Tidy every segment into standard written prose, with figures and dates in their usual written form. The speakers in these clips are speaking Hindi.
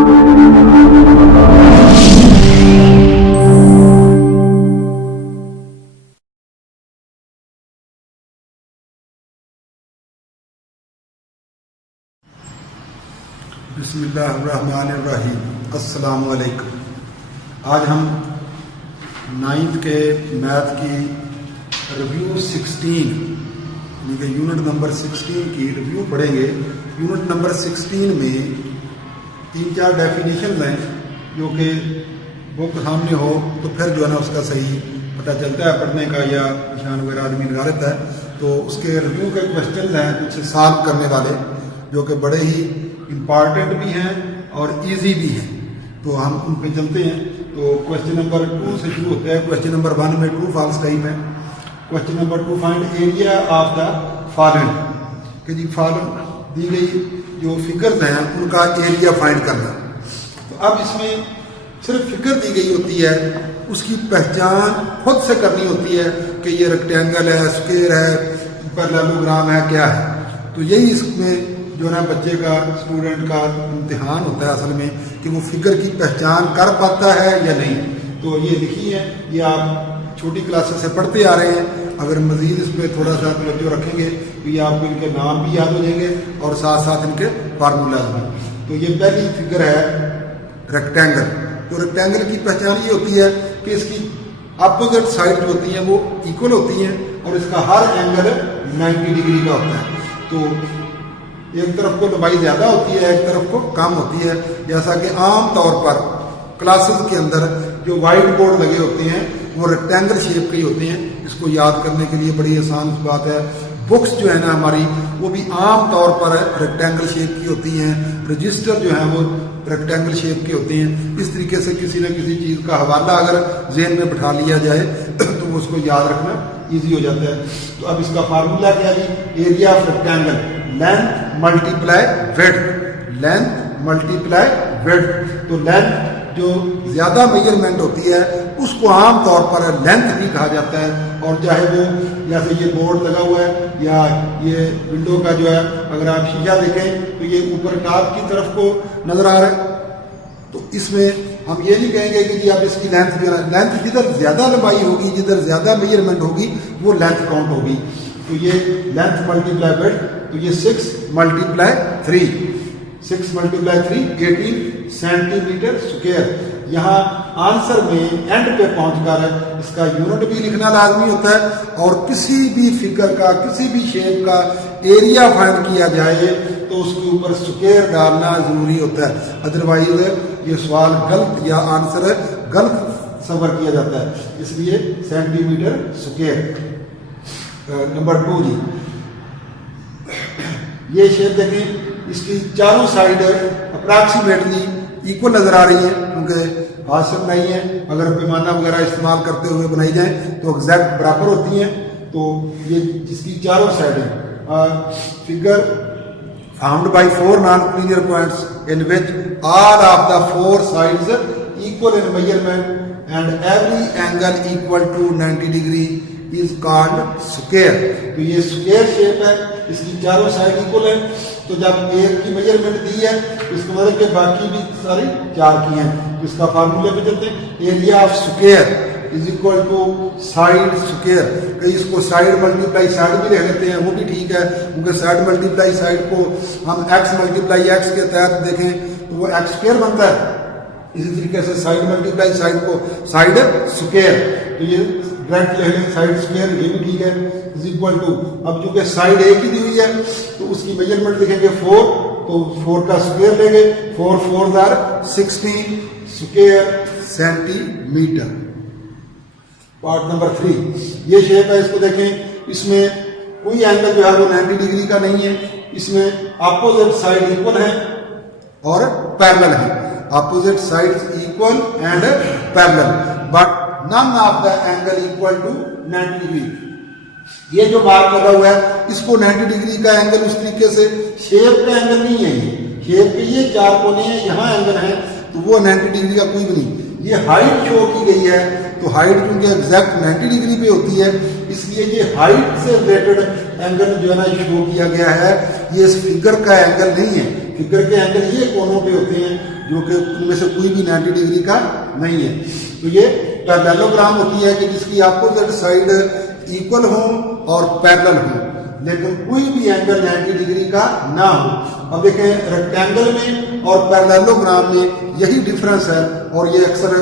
बिस्मिल्लाहिर्रहमानिर्रहीम। अस्सलाम वालेकुम। आज हम 9th के मैथ की रिव्यू 16 यानी कि यूनिट नंबर 16 की रिव्यू पढ़ेंगे। यूनिट नंबर 16 में 3-4 डेफिनेशन हैं जो कि बुक सामने हो तो फिर जो है ना उसका सही पता चलता है पढ़ने का, या निशान वगैरह आदमी लगा लेता है। तो उसके रिव्यू के क्वेश्चन हैं कुछ सॉल्व करने वाले जो कि बड़े ही इम्पॉर्टेंट भी हैं और इजी भी हैं, तो हम उन पे चलते हैं। तो क्वेश्चन नंबर 2 से शुरू होता है। क्वेश्चन नंबर 1 में ट्रू फॉल्स टाइप है। Question number 2, find area of the following, कि जी फॉलोइंग दी गई जो फिगर्स हैं उनका एरिया फाइंड करना। तो अब इसमें सिर्फ फिगर दी गई होती है, उसकी पहचान खुद से करनी होती है कि ये रेक्टेंगल है, स्क्वायर है, पैरेललोग्राम है, क्या है। तो यही इसमें जो ना बच्चे का, स्टूडेंट का इम्तिहान होता है असल में, कि वो फिगर की पहचान कर पाता है या नहीं। तो ये लिखी है, ये आप छोटी क्लासेस से पढ़ते आ रहे हैं। अगर मज़ीद इस पर थोड़ा सा तवज्जो रखेंगे तो ये आपको इनके नाम भी याद हो जाएंगे और साथ साथ इनके फार्मूलाज भी। तो ये पहली फिगर है रेक्टेंगल। तो रेक्टेंगल की पहचान ये होती है कि इसकी अपोजिट साइड जो होती हैं वो इक्वल होती हैं और इसका हर एंगल 90 डिग्री का होता है। तो एक तरफ को लंबाई ज़्यादा होती है, एक तरफ को कम होती है। जैसा कि आम तौर पर क्लासेस के अंदर जो वाइट बोर्ड लगे होते हैं वो रेक्टेंगल शेप के ही होते हैं। इसको याद करने के लिए बड़ी आसान बात है। बुक्स जो है ना हमारी वो भी आम तौर पर रेक्टेंगल शेप की होती हैं। रजिस्टर जो है वो रेक्टेंगल शेप के होते हैं। इस तरीके से किसी न किसी चीज़ का हवाला अगर जेहन में बिठा लिया जाए तो उसको याद रखना ईजी हो जाता है। तो अब इसका फार्मूला क्या है? Area of rectangle, length multiply width, length multiply width. तो लेंथ जो ज़्यादा मेजरमेंट होती है उसको आम तौर पर लेंथ भी कहा जाता है। और चाहे वो जैसे ये बोर्ड लगा हुआ है या ये विंडो का जो है, अगर आप शीशा देखें तो ये ऊपर टॉप की तरफ को नज़र आ रहा है। तो इसमें हम ये नहीं कहेंगे कि जी आप इसकी लेंथ जो है, लेंथ जिधर ज़्यादा लंबाई होगी, जिधर ज़्यादा मेजरमेंट होगी वो लेंथ काउंट होगी। तो ये लेंथ मल्टीप्लाई विड्थ, तो ये 6 मल्टीप्लाई 3, 6 मल्टीप्लाई 3 18 सेंटीमीटर स्क्वायर। यहाँ आंसर में एंड पे पहुंचकर इसका यूनिट भी लिखना लाजमी होता है और किसी भी फिगर का, किसी भी शेप का एरिया फाइंड किया जाए तो उसके ऊपर स्क्वायर डालना जरूरी होता है। अदरवाइज ये सवाल गलत या आंसर गलत सवर किया जाता है। इसलिए सेंटीमीटर स्क्वायर। नंबर 2 जी, ये शेप देखें, इसकी चारों साइड अप्रॉक्सीमेटली इक्वल नजर आ रही है क्योंकि हाथ से बनाई है। अगर पैमाना वगैरह इस्तेमाल करते हुए बनाई जाए तो एग्जैक्ट बराबर होती हैं। तो ये जिसकी चारों साइडें figure found by 4 non-linear points in which all of the 4 sides equal in measurement and every angle equal to 90 degree is called square। तो ये स्क्वायर शेप है, इसकी चारों साइड इक्वल है। तो जब एक की मेजरमेंट दी है तो इसका मतलब कि बाकी भी सारी 4 की हैं। तो इसका फार्मूले पे चलते हैं। Area of square is equal to side square. कई इसको साइड मल्टीप्लाई साइड भी रह लेते हैं, वो भी ठीक है क्योंकि साइड मल्टीप्लाई साइड को हम x मल्टीप्लाई x के तहत देखें तो वो x स्क्वायर बनता है। इसी तरीके से साइड मल्टीप्लाई साइड को साइड स्क्वायर, तो ये डायरेक्ट ले लें साइड स्क्वायर, ये भी ठीक है। इज इक्वल टू, अब चूंकि साइड एक ही दी हुई है तो उसकी मेजरमेंट लिखेंगे 4, तो 4 का स्क्वायर लेंगे। 4 4 are 16 square centimetre. Part number 3, ये शेप है, इसको देखें। इसमें कोई एंगल जो है वो 90 डिग्री का नहीं है। इसमें अपोजिट साइड इक्वल है और पैरेलल है। Opposite sides equal and parallel, but none of the angle equal to 90 degree. ये जो मार्क लगा हुआ है इसको 90 डिग्री का एंगल उस तरीके से शेप का एंगल नहीं है। ये शेप के ये 4 कोने हैं, यहाँ एंगल है तो वो 90 डिग्री का कोई भी नहीं। ये हाइट शो की गई है, तो हाइट क्योंकि एग्जैक्ट 90 डिग्री पे होती है इसलिए ये हाइट से रिलेटेड एंगल जो है ना शो किया गया है। ये इस फिगर का एंगल नहीं है। फिगर के एंगल ये कोनों पे होते हैं जो कि उनमें से कोई भी 90 डिग्री का नहीं है। तो ये पैरेललोग्राम होती है कि जिसकी अपोजिट साइड इक्वल हो और पैरेलल हो, लेकिन कोई भी एंगल 90 डिग्री का ना हो। अब देखें रेक्टेंगल में और पैरेललोग्राम में यही डिफरेंस है, और ये अक्सर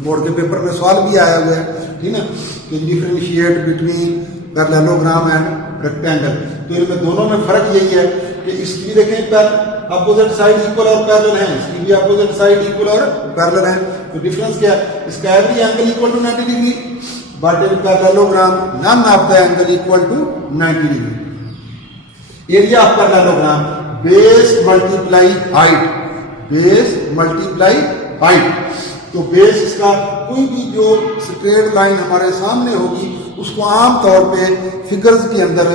बोर्ड के पेपर में सवाल भी आया हुआ है, ठीक ना, कि differentiate between parallelogram and rectangle. तो इनमें दोनों में फर्क यही है कि इसकी देखें पर अपोजिट साइड इक्वल और पैरेलल है, इसकी भी अपोजिट साइड इक्वल और पैरेलल है। तो डिफरेंस क्या है, इसका every angle equal to 90 degree, but in parallelogram none of the angle equal to 90 degree. Area of parallelogram base multiply height, base multiply height. तो बेस इसका कोई भी जो स्ट्रेट लाइन हमारे सामने होगी उसको आमतौर पे फिगर्स के अंदर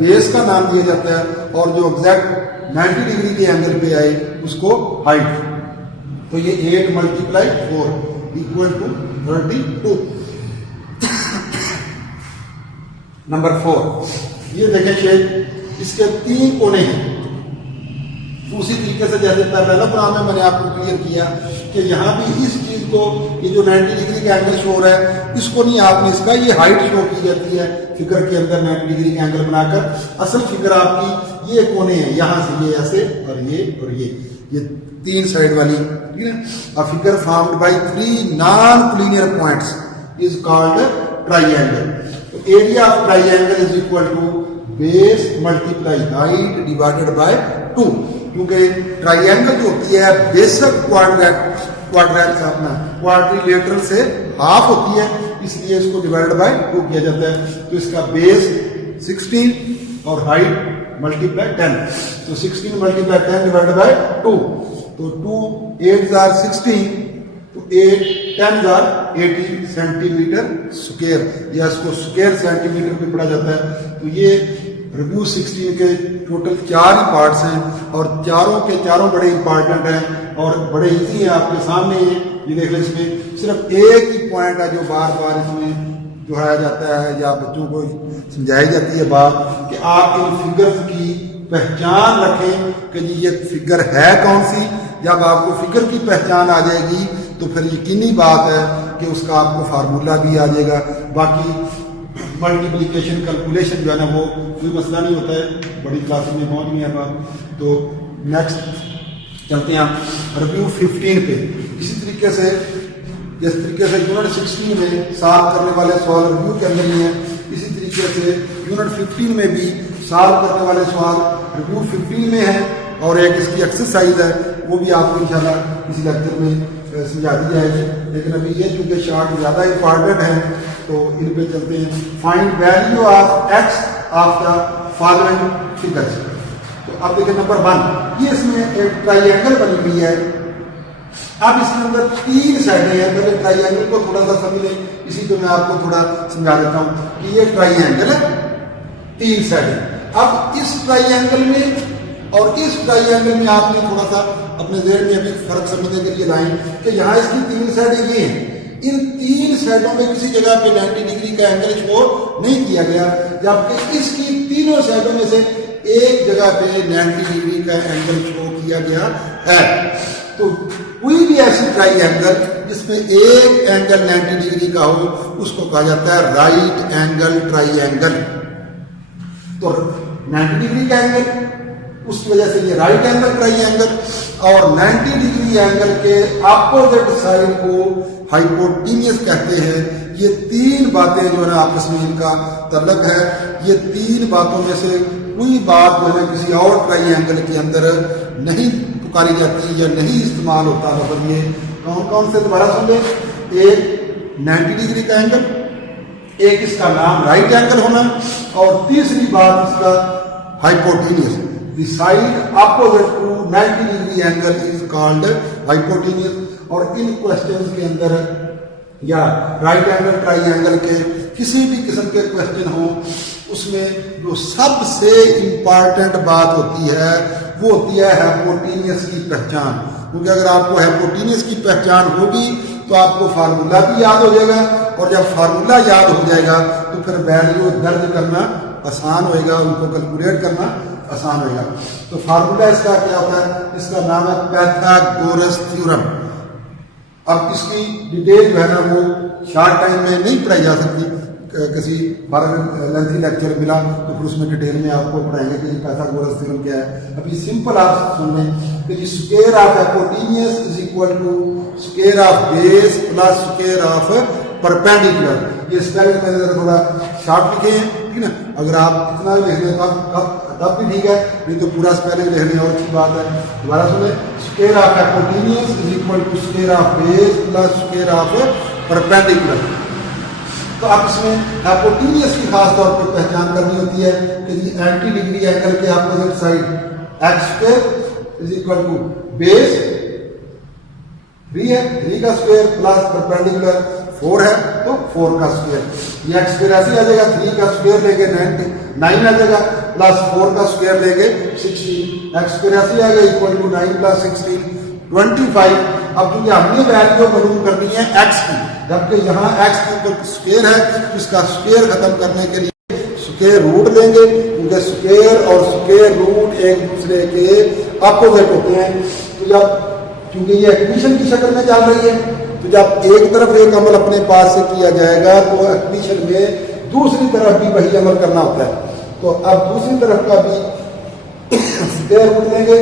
बेस का नाम दिया जाता है, और जो एग्जैक्ट 90 डिग्री के एंगल पे आए उसको हाइट। तो ये 8 मल्टीप्लाई 4 इक्वल टू 32। नंबर 4, ये देखें शेप, इसके 3 कोने हैं। उसी तरीके से जैसे पैरेललोग्राम में मैंने आपको क्लियर किया कि यहाँ भी इस चीज को, ये जो 90 डिग्री का एंगल शो हो रहा है, इसको नहीं आपने, इसका ये हाइट शो की जाती है फिगर के अंदर 90 डिग्री का एंगल बनाकर। असल फिगर आपकी ये कोने हैं, यहाँ से ये ऐसे और ये 3 साइड वाली, ठीक है। A figure formed by 3 non collinear points is called triangle. तो area of triangle is equal to base multiply height divided by 2, क्योंकि ट्राइंगल जो होती है बेसिक क्वाड्रिलेटरल से हाफ होती है, इसलिए इसको डिवाइडेड बाय 2 किया जाता है। तो इसका बेस 16 और हाइट मल्टीप्लाई 10, तो 16 मल्टीप्लाई 10 डिवाइडेड बाय 2, तो 2 8 are 16, तो 8 10 are 80 सेंटीमीटर स्क्वायर, या इसको स्क्वायर सेंटीमीटर पे पढ़ा जाता है। तो ये रिव्यू 16 के टोटल 4 ही पार्ट्स हैं, और चारों के चारों बड़े इंपॉर्टेंट हैं और बड़े इजी हैं, आपके सामने ही। ये देख लें, इसमें सिर्फ एक ही पॉइंट है जो बार बार इसमें दोहराया जाता है या बच्चों को समझाई जाती है बात, कि आप इन फिगर्स की पहचान रखें कि जी ये फिगर है कौन सी। जब आपको फिगर की पहचान आ जाएगी तो फिर यकीनी बात है कि उसका आपको फार्मूला भी आ जाएगा। बाकी मल्टीप्लिकेशन कैलकुलेशन जो है ना, वो कोई मसला नहीं होता है, बड़ी क्लासेस में पहुंच गए आप। तो नेक्स्ट चलते हैं हम रिव्यू 15 पे। इसी तरीके से जिस तरीके से यूनिट 16 में सॉल्व करने वाले सवाल रिव्यू के अंदर ही हैं, इसी तरीके से यूनिट 15 में भी सॉल्व करने वाले सवाल रिव्यू 15 में है, और एक इसकी एक्सरसाइज है, वो भी आपको इंशाल्लाह इसी लेक्चर में समझा दी जाएगी। लेकिन अभी ये चूंकि शार्ट ज़्यादा इंपॉर्टेंट है तो इन पे चलते हैं। Find value of x of the following figures. तो अब देखिए नंबर 1, ये इसमें एक ट्राइंगल बनी हुई है। अब इसके अंदर 3 साइडें हैं। पहले ट्राइंगल को थोड़ा सा समझ लें, इसी को मैं आपको थोड़ा समझा देता हूँ कि ये ट्राइंगल है, 3 साइडें। अब इस ट्राइंगल में और इस ट्राइंगल में आपने थोड़ा सा अपने ज़हन में अभी फर्क समझने के लिए लाएं कि यहाँ इसकी 3 साइडें ये हैं। इन 3 साइडों में किसी जगह पे 90 डिग्री का एंगल शो नहीं किया गया, जबकि इसकी तीनों साइडों में से एक जगह पे 90 डिग्री का एंगल शो किया गया है। तो कोई भी ऐसी ट्राइंगल जिसमें एक एंगल 90 डिग्री का हो उसको कहा जाता है राइट एंगल ट्राइंगल। तो 90 डिग्री का एंगल, उसकी वजह से ये राइट एंगल ट्राइंगल, और 90 डिग्री एंगल के अपोजिट साइड को हाइपोटेन्यूस कहते हैं। ये 3 बातें जो है आपस में इनका तल्लक है। ये 3 बातों में से कोई बात जो है किसी और ट्राइंगल के अंदर नहीं पुकारी जाती या नहीं इस्तेमाल होता। मतलब ये कौन कौन से, दोबारा सुन लें, एक 90 डिग्री का एंगल, एक इसका नाम राइट एंगल होना, और तीसरी बात इसका hypotenuse. The side opposite to 90 degree angle is called hypotenuse। और इन क्वेश्चंस के अंदर या राइट एंगल ट्राइंगल के किसी भी किस्म के क्वेश्चन हो, उसमें जो सबसे इंपॉर्टेंट बात होती है वो होती है हाइपोटेन्यूस की पहचान। क्योंकि अगर आपको हाइपोटेन्यूस की पहचान होगी तो आपको फार्मूला भी याद हो जाएगा, और जब फार्मूला याद हो जाएगा तो फिर वैल्यू दर्ज करना आसान होएगा, उनको कैलकुलेट करना आसान होगा। तो फार्मूला इसका क्या होता है, इसका नाम है पाइथागोरस थ्योरम। अब इसकी डिटेल जो है ना वो शॉर्ट टाइम में नहीं पढ़ाई जा सकती, किसी बार लेंथी लेक्चर मिला तो फिर उसमें डिटेल में आपको पढ़ाएंगे कि पाइथागोरस थ्योरम क्या है। अभी सिंपल आप सुन लें कि जी square of hypotenuse is equal to square of base plus square of perpendicular. ये स्पेलिंग मैंने थोड़ा शॉर्ट लिखे हैं, ठीक ना। अगर आप इतना भी लिख लें तब भी ठीक है, नहीं तो पूरा स्पेलिंग लिखने और अच्छी बात है। दोबारा सुने, square of hypotenuse is equal to square of base plus square of perpendicular. तो अब इसमें हाइपोटेन्यूस की खास तौर पर पहचान करनी होती है कि जी एंटी डिग्री एंगल के opposite side x square is equal to base 3 है, 3 का स्क्वायर प्लस परपेंडिकुलर 4 है तो 4 का स्क्वायर। ये एक्स स्क्वायर ऐसे आ जाएगा, 3 का स्क्वायर लेके 9 आ जाएगा प्लस 4 का स्क्वायर लेके 16। एक्स स्क्वायर ऐसे आ गया इक्वल टू 9 प्लस 16 25। अब क्योंकि हमने वैल्यू मालूम करनी है एक्स की, जबकि यहाँ एक्स के ऊपर स्क्वायर है तो इसका स्क्वायर खत्म करने के लिए स्क्वायर रूट लेंगे, क्योंकि स्क्वायर और स्क्वायर रूट एक दूसरे के अपोजिट होते हैं। तो जब क्योंकि ये एक्वेशन की शक्ल में चल रही है, तो जब एक तरफ एक अमल अपने पास से किया जाएगा तो एक्वेशन में दूसरी तरफ भी वही अमल करना होता है। तो अब दूसरी तरफ का भी स्क्वायर रूट लेंगे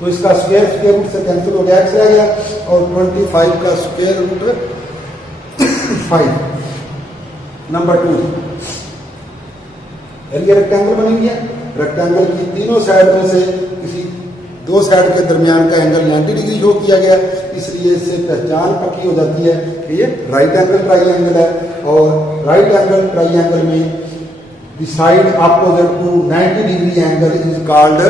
तो इसका स्क्वायर रूट से कैंसिल हो गया, एक्स रह गया, और 25 का स्क्वायर रूट 5। नंबर 2, ये रेक्टेंगल बनी हुई है, रेक्टेंगल की तीनों साइड में से किसी 2 साइड के दरमियान का एंगल 90 डिग्री शो किया गया, इसलिए इससे पहचान पक्की हो जाती है कि ये राइट एंगल ट्राइंगल है। और राइट एंगल ट्राइंगल में the side opposite to 90 degree angle is called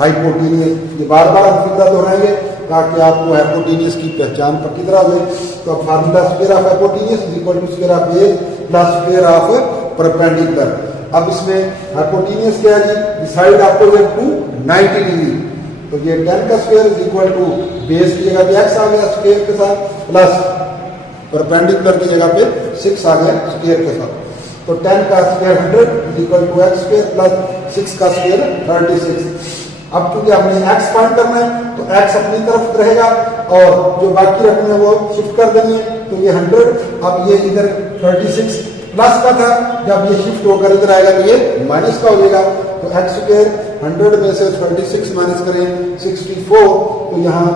hypotenuse. ये बार बार हम फिक्रा दोहराएंगे ताकि आपको हाइपोटेन्यूस की पहचान पक्की तरह हो। तो अब formula square of hypotenuse is equal to square of base plus square of perpendicular. अब इसमें हाइपोटेन्यूस क्या है जी, साइड अपोजिट टू 90 डिग्री, तो ये 10 का square is equal to base की जगह पे x आ गया स्क्वायर के साथ, प्लस परपेंडिकुलर की जगह पे 6 आ गया स्क्वायर के साथ। तो 10 का square 100 is equal to x square plus 6 का स्क्वायर 36। अब क्योंकि हमने x फाइंड करना है तो x अपनी तरफ रहेगा और जो बाकी रकम है वो शिफ्ट कर देनी है। तो ये 100, अब ये इधर 36 प्लस का था, जब ये शिफ्ट होकर इधर आएगा तो ये माइनस का हो जाएगा। तो एक्स स्क्वायर 100 में से 36 माइनस करें 64, तो यहाँ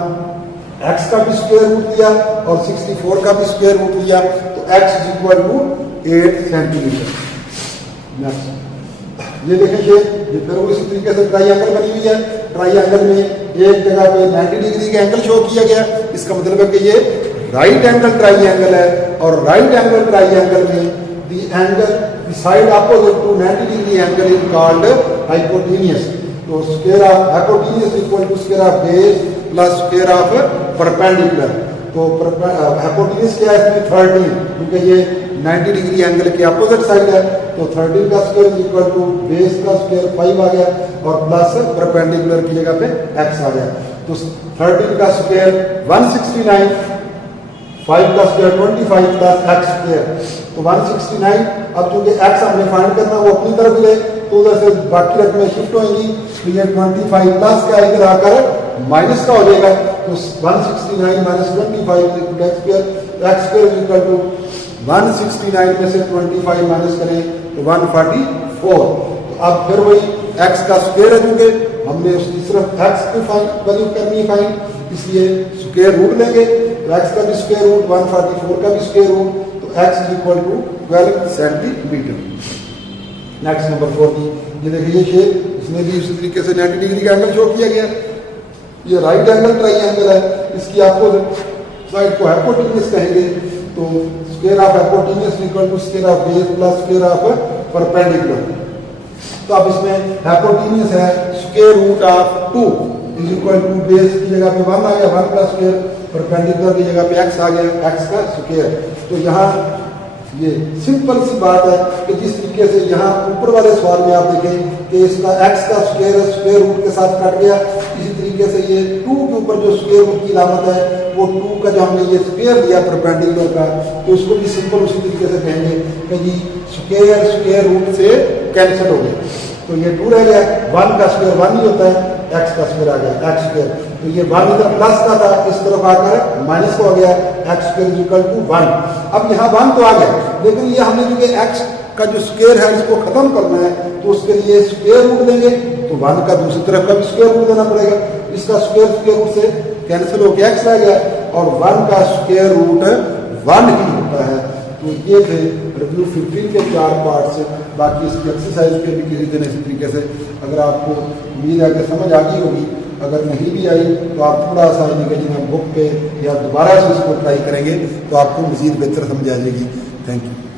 x का भी स्क्वायर रूट लिया और 64 का भी स्क्वायर रूट लिया, तो x is equal to 8 centimetre. Next ये देखिए, ये फिर उसी तरीके से ट्राइंगल बनी हुई है। ट्राइंगल में एक जगह पे 90 डिग्री का एंगल शो किया गया, इसका मतलब है कि ये राइट एंगल ट्राइंगल है, और राइट एंगल ट्राइंगल में the angle the side opposite to 90 degree angle is called hypotenuse. तो square of hypotenuse equal to square of base plus square of perpendicular. तो हाइपोटेन्यूस क्या है इसमें 13, क्योंकि ये 90 डिग्री एंगल के अपोजिट साइड है, तो 13 का स्क्वायर इक्वल टू बेस का स्क्वायर 5 आ गया और प्लस परपेंडिकुलर की जगह पे x आ गया। तो 13 का स्क्वायर 169, 5 का स्क्वायर 25 प्लस x स्क्वायर, तो 169। अब चूंकि x हमने फाइंड करना वो अपनी तरफ ले, तो उधर से बाकी रकमें शिफ्ट होंगी, तो ये 25 प्लस का इधर आकर माइनस का हो जाएगा। तो 169 minus 25 x square equal to 169 में से 25 माइनस करें तो 144। तो अब फिर वही x का स्क्वायर है, क्योंकि हमने उसकी सिर्फ x की वैल्यू करनी है फाइंड, इसलिए स्क्वायर रूट लेंगे। तो x का भी स्क्वायर रूट 144 का भी स्क्वायर रूट, तो x is equal to 12 centimetre. Next number 4, ये देखिए ये शेप, इसमें भी उसी तरीके से 90 डिग्री का एंगल शो किया गया। ये राइट एंगल ट्राइंगल है, इसकी आपको साइड को हाइपोटेन्यूस कहेंगे। तो square of hypotenuse equal to square of base plus square of perpendicular. तो अब इसमें हाइपोटेन्यूस है square root of 2 is equal to base की जगह पे 1 आ गया, 1 प्लस स्क्वायर, परपेंडिकुलर की जगह पे x आ गया, x का स्क्वायर। तो यहाँ ये सिंपल सी बात है कि जिस तरीके से यहाँ ऊपर वाले सवाल में आप देखें कि इसका x का स्क्वायर रूट के साथ कट गया, इसी तरीके से ये 2 के ऊपर जो स्क्वायर रूट की अलामत है वो 2 का जो हमने ये स्क्वायर दिया परपेंडिकुलर का, तो इसको भी सिंपल उसी तरीके से कहेंगे कि जी स्क्वायर रूट से कैंसिल हो गए। तो तो ये 2 रह गया, 1 का स्क्वायर 1 ही होता है, x का स्क्वायर आ गया x स्क्वायर, तो ये 1 इधर प्लस का था, इस तरफ आकर माइनस का हो गया, x square is equal to 1। अब यहाँ 1 तो आ गया, लेकिन ये हमने क्योंकि x का जो स्क्वायर है इसको खत्म करना है, तो उसके लिए स्क्वायर रूट देंगे, तो 1 का दूसरी तरफ का भी स्क्वायर रूट देना पड़ेगा। इसका स्क्वायर रूट से कैंसिल होकर x आ गया, और 1 का स्क्वायर रूट 1 ही होता है। तो ये थे रिव्यू 15 के 4 पार्ट्स। बाकी इसकी एक्सरसाइज के भी किसी दिन इसी तरीके से, अगर आपको उम्मीद है कि समझ आ गई होगी, अगर नहीं भी आई तो आप थोड़ा सा बुक पे या दोबारा से इसको ट्राई करेंगे तो आपको मज़ीद बेहतर समझ आ जाएगी। Thank you.